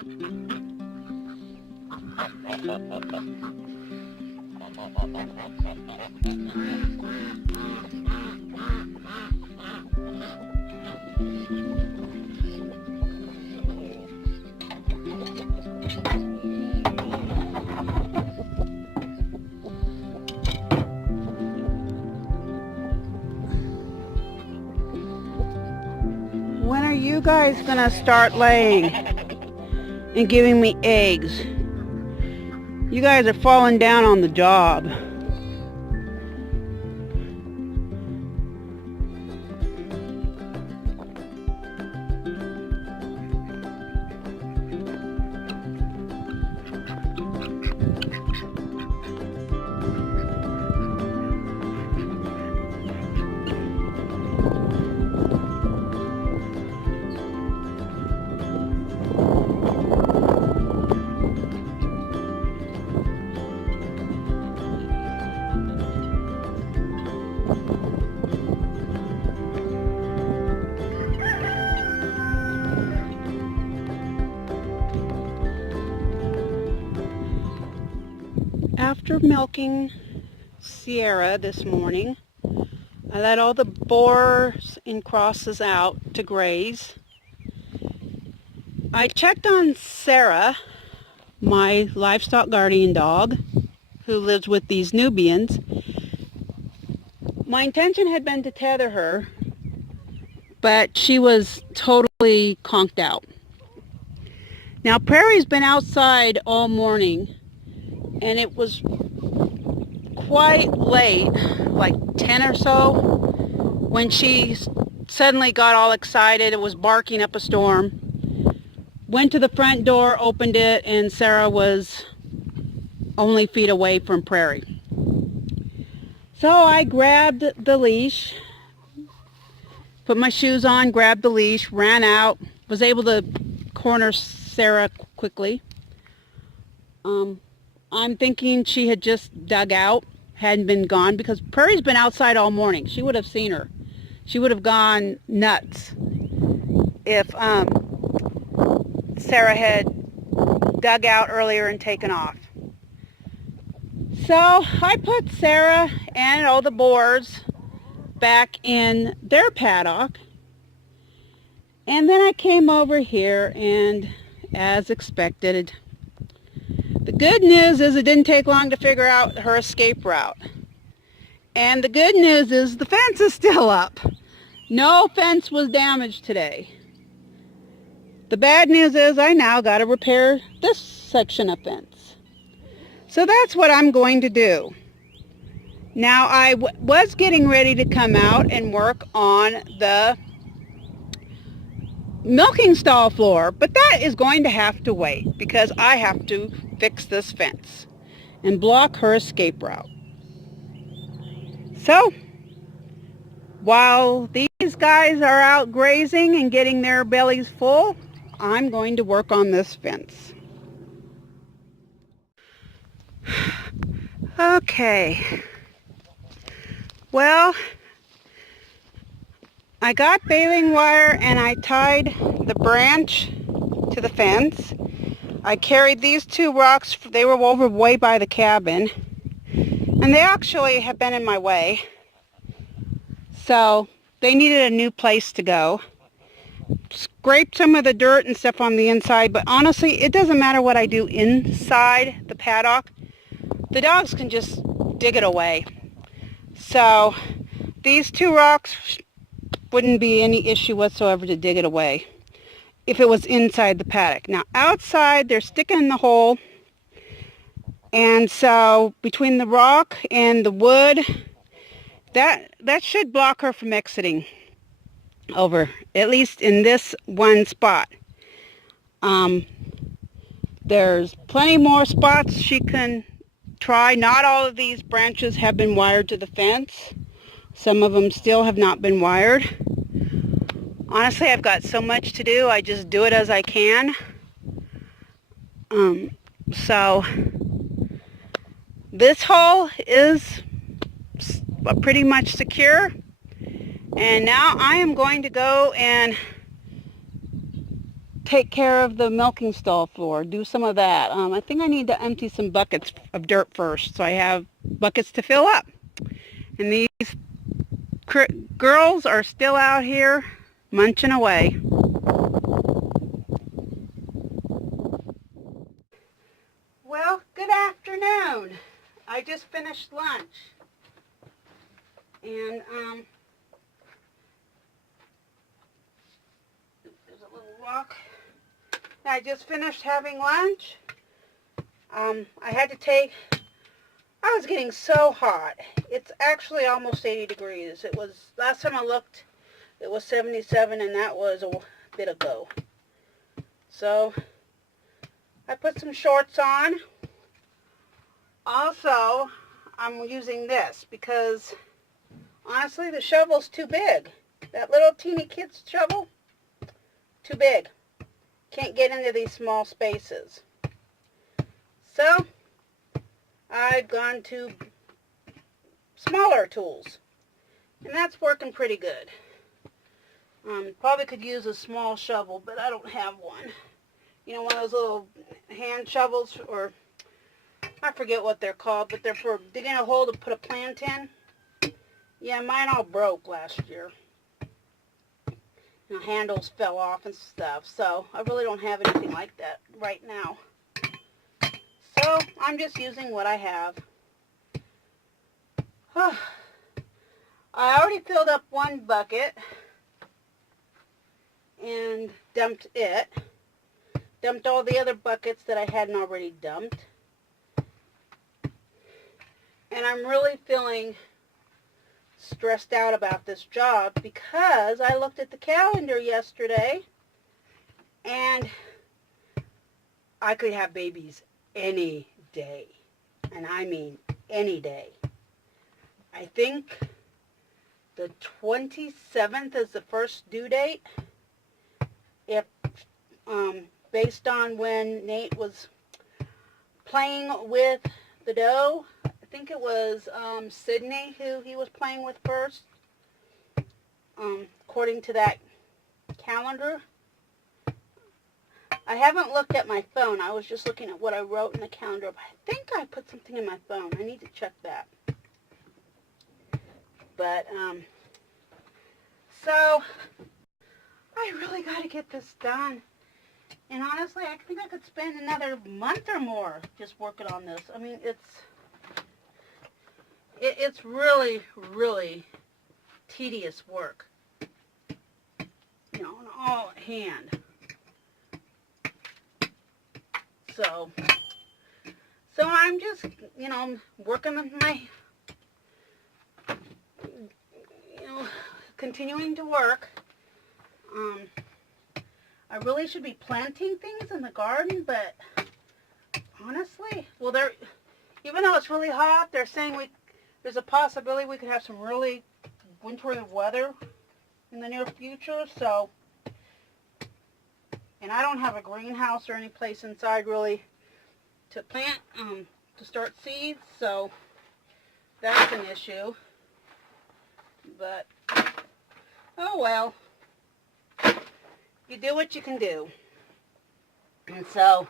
When are you guys gonna start laying and giving me eggs? You guys are falling down on the job. After milking Sierra this morning, I let all the boars and crosses out to graze. I checked on Sara, my livestock guardian dog, who lives with these Nubians. My intention had been to tether her, but she was totally conked out. Now, Prairie's been outside all morning, and it was quite late, like 10 or so, when she suddenly got all excited and was barking up a storm. Went to the front door, opened it, and Sara was only feet away from Prairie. So I grabbed the leash, put my shoes on, grabbed the leash, ran out, was able to corner Sara quickly. I'm thinking she had just dug out, hadn't been gone, because Prairie's been outside all morning. She would have seen her. She would have gone nuts if Sara had dug out earlier and taken off. So I put Sara and all the boars back in their paddock, and then I came over here, and as expected, the good news is it didn't take long to figure out her escape route. And the good news is the fence is still up. No fence was damaged today. The bad news is I now got to repair this section of fence. So that's what I'm going to do. Now I was getting ready to come out and work on the milking stall floor, but that is going to have to wait because I have to fix this fence and block her escape route. So while these guys are out grazing and getting their bellies full, I'm going to work on this fence. Okay. Well, I got baling wire and I tied the branch to the fence. I carried these two rocks, they were over way by the cabin, and they actually have been in my way. So they needed a new place to go. Scraped some of the dirt and stuff on the inside, but honestly, it doesn't matter what I do inside the paddock. The dogs can just dig it away. So these two rocks wouldn't be any issue whatsoever to dig it away if it was inside the paddock. Now outside, they're sticking in the hole, and so between the rock and the wood, that should block her from exiting over, at least in this one spot. There's plenty more spots she can try. Not all of these branches have been wired to the fence. Some of them still have not been wired. Honestly, I've got so much to do, I just do it as I can. So this hole is pretty much secure. And now I am going to go and take care of the milking stall floor, do some of that. I think I need to empty some buckets of dirt first, so I have buckets to fill up. And these girls are still out here munching away. Well, good afternoon. I just finished lunch. And there's a little rock. I just finished having lunch. I was getting so hot. It's actually almost 80 degrees. It was, last time I looked, it was 77, and that was a bit ago. So I put some shorts on. Also, I'm using this because honestly the shovel's too big. That little teeny kid's shovel, too big. Can't get into these small spaces. So I've gone to smaller tools, and that's working pretty good. Probably could use a small shovel, but I don't have one. You know, one of those little hand shovels, or I forget what they're called, but they're for digging a hole to put a plant in. Yeah, mine all broke last year. You know, handles fell off and stuff, so I really don't have anything like that right now. So I'm just using what I have. I already filled up one bucket and dumped it. Dumped all the other buckets that I hadn't already dumped. And I'm really feeling stressed out about this job because I looked at the calendar yesterday and I could have babies any day. And I mean any day. I think the 27th is the first due date. If based on when Nate was playing with the dough, I think it was Sydney who he was playing with first, according to that calendar. I haven't looked at my phone. I was just looking at what I wrote in the calendar, but I think I put something in my phone. I need to check that. But, so, I really got to get this done. And honestly, I think I could spend another month or more just working on this. I mean, it's really, really tedious work. You know, on all hand. So I'm just, you know, working on my, you know, continuing to work. I really should be planting things in the garden, but honestly, well, even though it's really hot, they're saying there's a possibility we could have some really wintry weather in the near future. So, and I don't have a greenhouse or any place inside really to plant, to start seeds, so that's an issue. But, oh well. You do what you can do. And so,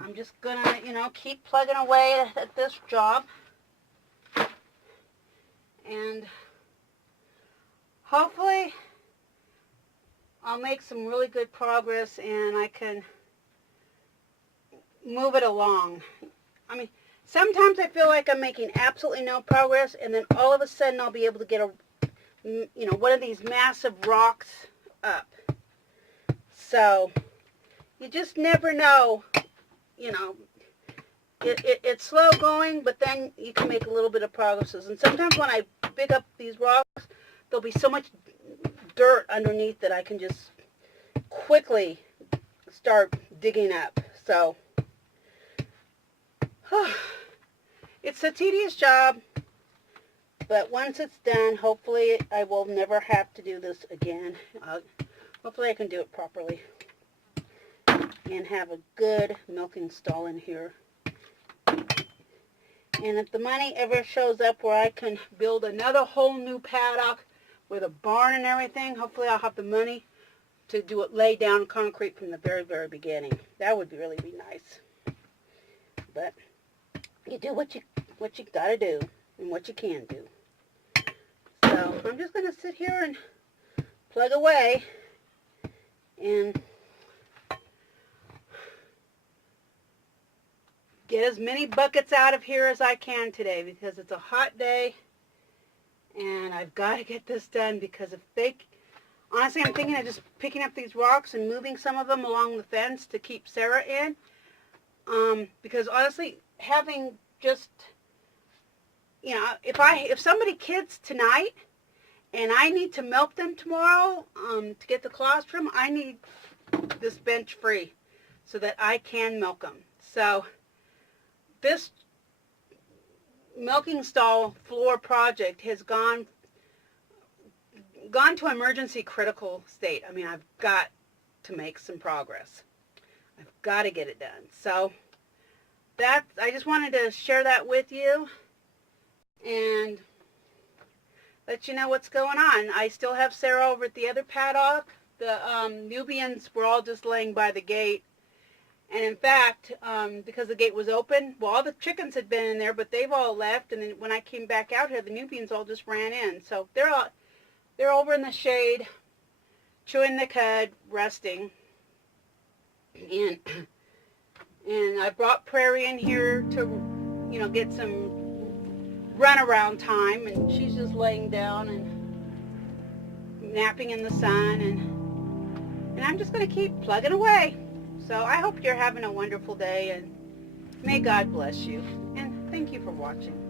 I'm just gonna, you know, keep plugging away at this job. And hopefully, I'll make some really good progress and I can move it along. I mean, sometimes I feel like I'm making absolutely no progress, and then all of a sudden I'll be able to get one of these massive rocks up. So, you just never know, you know, it's slow going, but then you can make a little bit of progress. And sometimes when I pick up these rocks, there'll be so much dirt underneath that I can just quickly start digging up. So, it's a tedious job, but once it's done, hopefully I will never have to do this again. Hopefully I can do it properly and have a good milking stall in here. And if the money ever shows up where I can build another whole new paddock with a barn and everything, hopefully I'll have the money to do it, lay down concrete from the very beginning. That would really be nice. But you do what you gotta do and what you can do. So I'm just gonna sit here and plug away and get as many buckets out of here as I can today, because it's a hot day and I've got to get this done. Because if they, honestly, I'm thinking of just picking up these rocks and moving some of them along the fence to keep Sarah in, because honestly, having just, you know, if somebody kids tonight and I need to milk them tomorrow to get the colostrum, I need this bench free so that I can milk them. So this milking stall floor project has gone to emergency critical state. I mean, I've got to make some progress. I've got to get it done. So I just wanted to share that with you and let you know what's going on. I still have Sarah over at the other paddock. The Nubians were all just laying by the gate. And in fact, because the gate was open, well, all the chickens had been in there, but they've all left. And then when I came back out here, the Nubians all just ran in. So they're over in the shade, chewing the cud, resting. And I brought Prairie in here to, you know, get some runaround time, and she's just laying down and napping in the sun, and I'm just going to keep plugging away. So I hope you're having a wonderful day, and may God bless you, and thank you for watching.